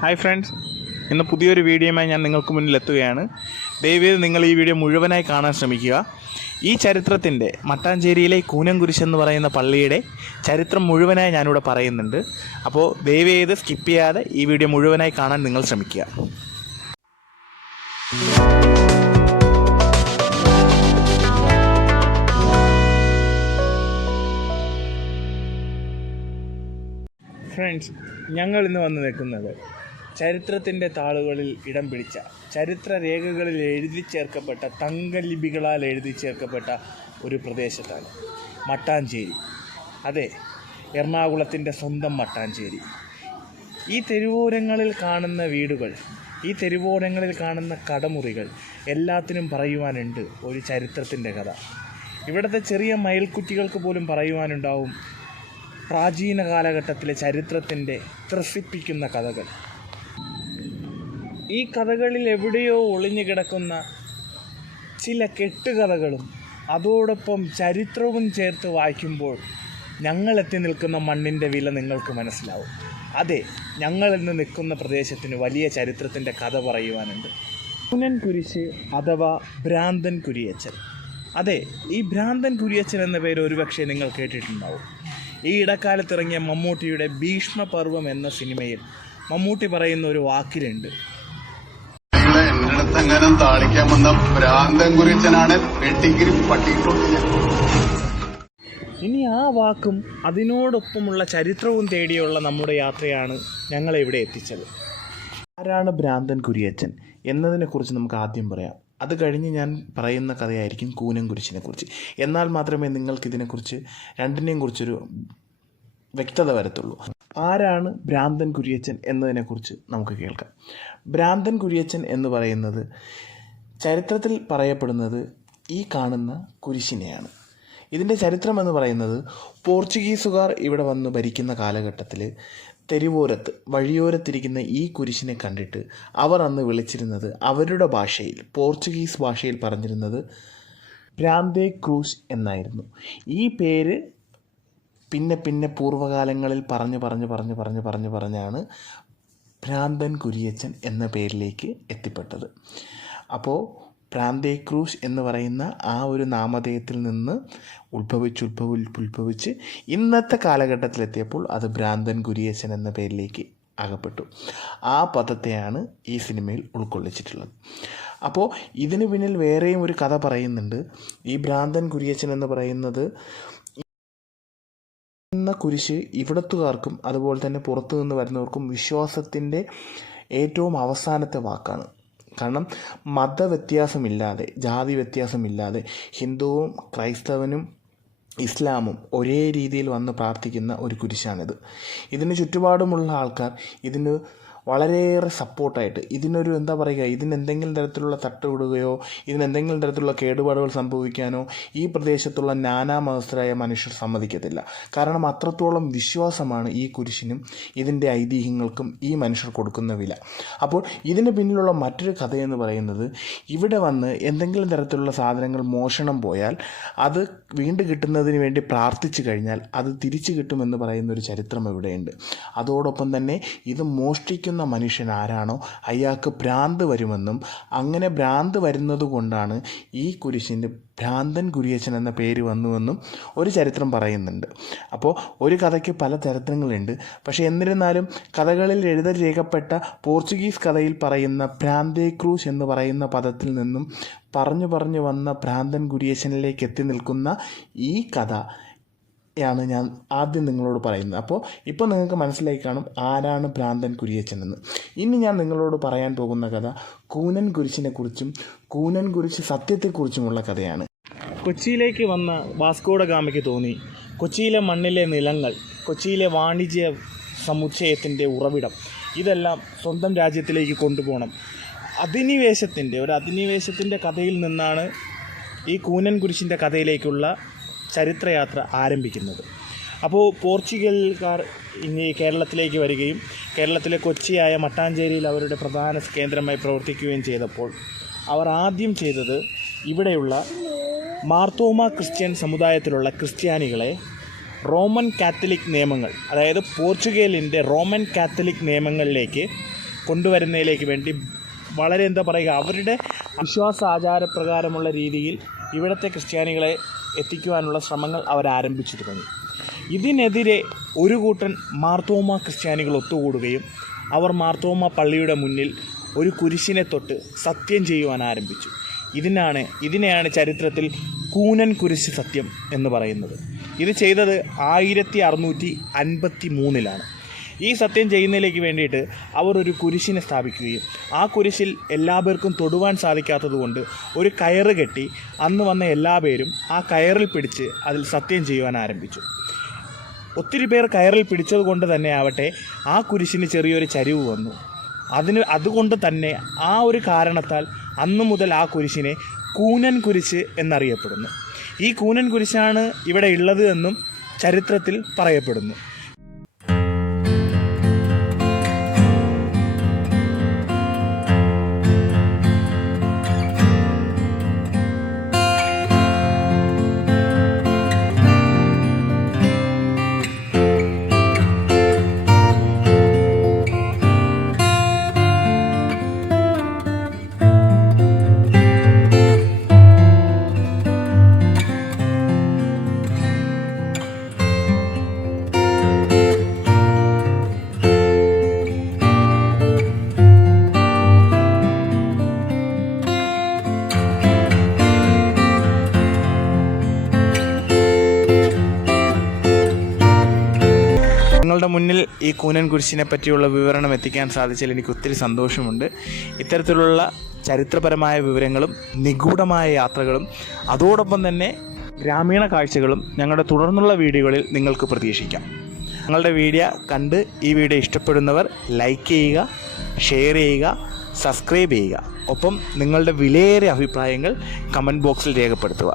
Hi friends, ഇന്ന് പുതിയൊരു വീഡിയോയുമായി ഞാൻ നിങ്ങൾക്ക് മുന്നിൽ എത്തുകയാണ്. ദയവേത് നിങ്ങൾ ഈ വീഡിയോ മുഴുവനായി കാണാൻ ശ്രമിക്കുക. ഈ ചരിത്രത്തിൻ്റെ മട്ടാഞ്ചേരിയിലെ കൂനംകുരിശ് എന്ന് പറയുന്ന പള്ളിയുടെ ചരിത്രം മുഴുവനായി ഞാനിവിടെ പറയുന്നുണ്ട്. അപ്പോൾ ദയവേത് സ്കിപ്പ് ചെയ്യാതെ ഈ വീഡിയോ മുഴുവനായി കാണാൻ നിങ്ങൾ ശ്രമിക്കുക. ഫ്രണ്ട്സ്, ഞങ്ങൾ ഇന്ന് വന്ന് നിൽക്കുന്നത് ചരിത്രത്തിൻ്റെ താളുകളിൽ ഇടം പിടിച്ച, ചരിത്രരേഖകളിൽ എഴുതി ചേർക്കപ്പെട്ട, തങ്കലിപികളാൽ എഴുതി ചേർക്കപ്പെട്ട ഒരു പ്രദേശത്താണ്, മട്ടാഞ്ചേരി. അതെ, എറണാകുളത്തിൻ്റെ സ്വന്തം മട്ടാഞ്ചേരി. ഈ തെരുവോരങ്ങളിൽ കാണുന്ന വീടുകൾ, ഈ തെരുവോരങ്ങളിൽ കാണുന്ന കടമുറികൾ, എല്ലാത്തിനും പറയുവാനുണ്ട് ഒരു ചരിത്രത്തിൻ്റെ കഥ. ഇവിടുത്തെ ചെറിയ മയിൽക്കുട്ടികൾക്ക് പോലും പറയുവാനുണ്ടാവും പ്രാചീന കാലഘട്ടത്തിലെ ചരിത്രത്തിൻ്റെ ത്രസിപ്പിക്കുന്ന കഥകൾ. ഈ കഥകളിൽ എവിടെയോ ഒളിഞ്ഞു കിടക്കുന്ന ചില കെട്ടുകഥകളും അതോടൊപ്പം ചരിത്രവും ചേർത്ത് വായിക്കുമ്പോൾ ഞങ്ങളെത്തി നിൽക്കുന്ന മണ്ണിൻ്റെ വില നിങ്ങൾക്ക് മനസ്സിലാവും. അതെ, ഞങ്ങളിന്ന് നിൽക്കുന്ന പ്രദേശത്തിന് വലിയ ചരിത്രത്തിൻ്റെ കഥ പറയുവാനുണ്ട്. കൂനൻകുരിശ് അഥവാ ഭ്രാന്തൻ കുരിയച്ചൻ. അതെ, ഈ ഭ്രാന്തൻ കുരിയച്ചൻ എന്ന പേര് ഒരുപക്ഷെ നിങ്ങൾ കേട്ടിട്ടുണ്ടാവും. ഈ ഇടക്കാലത്തിറങ്ങിയ മമ്മൂട്ടിയുടെ ഭീഷ്മപർവം എന്ന സിനിമയിൽ മമ്മൂട്ടി പറയുന്ന ഒരു വാക്കിലുണ്ട്, എന്നിടത്തെങ്ങനെ താളിക്കാൻ വന്ന ഭ്രാന്തൻ കുരിയച്ചനാണ് വെട്ടിക്കിരി പട്ടിക്കൊണ്ടില്ല. ഇനി ആ വാക്കും അതിനോടൊപ്പമുള്ള ചരിത്രവും തേടിയുള്ള നമ്മുടെ യാത്രയാണ് ഞങ്ങളെ ഇവിടെ എത്തിച്ചത്. ആരാണ് ഭ്രാന്തൻ കുരിയച്ചൻ എന്നതിനെക്കുറിച്ച് നമുക്ക് ആദ്യം പറയാം. അത് കഴിഞ്ഞ് ഞാൻ പറയുന്ന കഥയായിരിക്കും കൂനംകുരിശിനെ കുറിച്ച്. എന്നാൽ മാത്രമേ നിങ്ങൾക്കിതിനെക്കുറിച്ച് രണ്ടിനെയും കുറിച്ചൊരു വ്യക്തത വരത്തുള്ളൂ. ആരാണ് ഭ്രാന്തൻ കുരിയച്ചൻ എന്നതിനെക്കുറിച്ച് നമുക്ക് കേൾക്കാം. ഭ്രാന്തൻ കുരിയച്ചൻ എന്ന് പറയുന്നത്, ചരിത്രത്തിൽ പറയപ്പെടുന്നത് ഈ കാണുന്ന കുരിശിനെയാണ്. ഇതിൻ്റെ ചരിത്രം എന്ന് പറയുന്നത്, പോർച്ചുഗീസുകാർ ഇവിടെ വന്ന് ഭരിക്കുന്ന കാലഘട്ടത്തിൽ തെരുവോരത്ത്, വഴിയോരത്തിരിക്കുന്ന ഈ കുരിശിനെ കണ്ടിട്ട് അവർ അന്ന് വിളിച്ചിരുന്നത്, അവരുടെ ഭാഷയിൽ, പോർച്ചുഗീസ് ഭാഷയിൽ പറഞ്ഞിരുന്നത് ഭ്രാന്തേ ക്രൂസ് എന്നായിരുന്നു. ഈ പേര് പിന്നെ പൂർവ്വകാലങ്ങളിൽ പറഞ്ഞാണ് ഭ്രാന്തൻ കുരിയച്ചൻ എന്ന പേരിലേക്ക് എത്തിപ്പെട്ടത്. അപ്പോൾ ഭ്രാന്തേ ക്രൂസ് എന്ന് പറയുന്ന ആ ഒരു നാമധേയത്തിൽ നിന്ന് ഉത്ഭവിച്ച് ഇന്നത്തെ കാലഘട്ടത്തിലെത്തിയപ്പോൾ അത് ഭ്രാന്തൻ കുരിയച്ചൻ എന്ന പേരിലേക്ക് അകപ്പെട്ടു. ആ പദത്തെയാണ് ഈ സിനിമയിൽ ഉൾക്കൊള്ളിച്ചിട്ടുള്ളത്. അപ്പോൾ ഇതിന് പിന്നിൽ വേറെയും ഒരു കഥ പറയുന്നുണ്ട്. ഈ ഭ്രാന്തൻ കുരിയച്ചൻ എന്ന് പറയുന്നത് കുരിശ് ഇവിടത്തുകാർക്കും അതുപോലെ തന്നെ പുറത്തു നിന്ന് വരുന്നവർക്കും വിശ്വാസത്തിൻ്റെ ഏറ്റവും അവസാനത്തെ വാക്കാണ്. കാരണം മതവ്യത്യാസമില്ലാതെ, ജാതി വ്യത്യാസമില്ലാതെ ഹിന്ദുവും ക്രൈസ്തവനും ഇസ്ലാമും ഒരേ രീതിയിൽ വന്ന് പ്രാർത്ഥിക്കുന്ന ഒരു കുരിശാണിത്. ഇതിന് ചുറ്റുപാടുമുള്ള ആൾക്കാർ ഇതിന് വളരെയേറെ സപ്പോർട്ടായിട്ട്, ഇതിനൊരു എന്താ പറയുക, ഇതിനെന്തെങ്കിലും തരത്തിലുള്ള തട്ടുവിടുകയോ ഇതിനെന്തെങ്കിലും തരത്തിലുള്ള കേടുപാടുകൾ സംഭവിക്കാനോ ഈ പ്രദേശത്തുള്ള നാനാ മതസ്ഥരായ മനുഷ്യർ സമ്മതിക്കത്തില്ല. കാരണം അത്രത്തോളം വിശ്വാസമാണ് ഈ കുരിശിനും ഇതിൻ്റെ ഐതിഹ്യങ്ങൾക്കും ഈ മനുഷ്യർ കൊടുക്കുന്ന വില. അപ്പോൾ ഇതിന് പിന്നിലുള്ള മറ്റൊരു കഥയെന്ന് പറയുന്നത്, ഇവിടെ വന്ന് എന്തെങ്കിലും തരത്തിലുള്ള സാധനങ്ങൾ മോഷണം പോയാൽ അത് വീണ്ടും കിട്ടുന്നതിന് വേണ്ടി പ്രാർത്ഥിച്ചു കഴിഞ്ഞാൽ അത് തിരിച്ചു കിട്ടുമെന്ന് പറയുന്നൊരു ചരിത്രം ഇവിടെയുണ്ട്. അതോടൊപ്പം തന്നെ ഇത് മോഷ്ടിക്കുന്ന മനുഷ്യൻ ആരാണോ അയാൾക്ക് ഭ്രാന്ത് വരുമെന്നും, അങ്ങനെ ഭ്രാന്ത് വരുന്നത് കൊണ്ടാണ് ഈ കുരിശിൻ്റെ ഭ്രാന്തൻ കുരിയച്ചൻ എന്ന പേര് വന്നുവെന്നും ഒരു ചരിത്രം പറയുന്നുണ്ട്. അപ്പോൾ ഒരു കഥയ്ക്ക് പല ചരിത്രങ്ങളുണ്ട്. പക്ഷേ എന്നിരുന്നാലും കഥകളിൽ രേഖപ്പെട്ട പോർച്ചുഗീസ് കഥയിൽ പറയുന്ന ഭ്രാന്തേ ക്രൂസ് എന്ന് പറയുന്ന പദത്തിൽ നിന്നും പറഞ്ഞു വന്ന ഭ്രാന്തൻ കുരിയച്ചനിലേക്ക് എത്തി നിൽക്കുന്ന ഈ കഥ യാണ് ഞാൻ ആദ്യം നിങ്ങളോട് പറയുന്നത്. അപ്പോൾ ഇപ്പോൾ നിങ്ങൾക്ക് മനസ്സിലായി കാണും ആരാണ് ഭ്രാന്തൻ കുരിയച്ചൻ എന്ന്. ഇനി ഞാൻ നിങ്ങളോട് പറയാൻ പോകുന്ന കഥ കൂനൻകുരിശിനെക്കുറിച്ചും കൂനൻകുരിശ് സത്യത്തെക്കുറിച്ചുമുള്ള കഥയാണ്. കൊച്ചിയിലേക്ക് വന്ന വാസ്കോഡ ഗാമയ്ക്ക് തോന്നി, കൊച്ചിയിലെ മണ്ണിലെ നിലങ്ങൾ, കൊച്ചിയിലെ വാണിജ്യ സമുച്ചയത്തിൻ്റെ ഉറവിടം, ഇതെല്ലാം സ്വന്തം രാജ്യത്തിലേക്ക് കൊണ്ടുപോകണം. അധിനിവേശത്തിൻ്റെ കഥയിൽ നിന്നാണ് ഈ കൂനൻകുരിശിൻ്റെ കഥയിലേക്കുള്ള ചരിത്രയാത്ര ആരംഭിക്കുന്നത്. അപ്പോൾ പോർച്ചുഗൽക്കാർ ഇനി കേരളത്തിലേക്ക് വരികയും കേരളത്തിലെ കൊച്ചിയായ മട്ടാഞ്ചേരിയിൽ അവരുടെ പ്രധാന കേന്ദ്രമായി പ്രവർത്തിക്കുകയും ചെയ്തപ്പോൾ അവർ ആദ്യം ചെയ്തത്, ഇവിടെയുള്ള മാർത്തോമ ക്രിസ്ത്യൻ സമുദായത്തിലുള്ള ക്രിസ്ത്യാനികളെ റോമൻ കാത്തലിക് നിയമങ്ങൾ, അതായത് പോർച്ചുഗലിൻ്റെ റോമൻ കാത്തലിക് നിയമങ്ങളിലേക്ക് കൊണ്ടുവരുന്നതിലേക്ക് വേണ്ടി വളരെ അവരുടെ വിശ്വാസ ആചാരപ്രകാരമുള്ള രീതിയിൽ ഇവിടുത്തെ ക്രിസ്ത്യാനികളെ എത്തിക്കുവാനുള്ള ശ്രമങ്ങൾ അവരാരംഭിച്ചു തുടങ്ങി. ഇതിനെതിരെ ഒരു കൂട്ടൻ മാർത്തോമ ക്രിസ്ത്യാനികൾ ഒത്തുകൂടുകയും അവർ മാർത്തോമ പള്ളിയുടെ മുന്നിൽ ഒരു കുരിശിനെ തൊട്ട് സത്യം ചെയ്യുവാൻ ആരംഭിച്ചു. ഇതിനെയാണ് ചരിത്രത്തിൽ കൂനൻ കുരിശ് സത്യം എന്ന് പറയുന്നത്. ഇത് ചെയ്തത് 1653 ഈ സത്യം ചെയ്യുന്നതിലേക്ക് വേണ്ടിയിട്ട് അവർ ഒരു കുരിശിനെ സ്ഥാപിക്കുകയും ആ കുരിശിൽ എല്ലാ പേർക്കും തൊടുവാൻ സാധിക്കാത്തതുകൊണ്ട് ഒരു കയറ് കെട്ടി അന്ന് വന്ന എല്ലാ പേരും ആ കയറിൽ പിടിച്ച് അതിൽ സത്യം ചെയ്യുവാൻ ആരംഭിച്ചു. ഒത്തിരി പേർ കയറിൽ പിടിച്ചത് കൊണ്ട് തന്നെ ആവട്ടെ ആ കുരിശിന് ചെറിയൊരു ചരിവ് വന്നു. അതുകൊണ്ട് തന്നെ ആ ഒരു കാരണത്താൽ അന്നു മുതൽ ആ കുരിശിനെ കൂനൻ കുരിശ് എന്നറിയപ്പെടുന്നു. ഈ കൂനൻ കുരിശാണ് ഇവിടെ ഉള്ളത് എന്നും ചരിത്രത്തിൽ പറയപ്പെടുന്നു. നിങ്ങളുടെ മുന്നിൽ ഈ കൂനൻ കുരിശിനെ പറ്റിയുള്ള വിവരണം എത്തിക്കാൻ സാധിച്ചതിൽ എനിക്ക് ഒത്തിരി സന്തോഷമുണ്ട്. ഇത്തരത്തിലുള്ള ചരിത്രപരമായ വിവരങ്ങളും നിഗൂഢമായ യാത്രകളും അതോടൊപ്പം തന്നെ ഗ്രാമീണ കാഴ്ചകളും ഞങ്ങളുടെ തുടർന്നുള്ള വീഡിയോകളിൽ നിങ്ങൾക്ക് പ്രതീക്ഷിക്കാം. ഞങ്ങളുടെ വീഡിയോ കണ്ട് ഈ വീഡിയോ ഇഷ്ടപ്പെടുന്നവർ ലൈക്ക് ചെയ്യുക, ഷെയർ ചെയ്യുക, സബ്സ്ക്രൈബ് ചെയ്യുക. ഒപ്പം നിങ്ങളുടെ വിലയേറിയ അഭിപ്രായങ്ങൾ കമൻറ്റ് ബോക്സിൽ രേഖപ്പെടുത്തുക.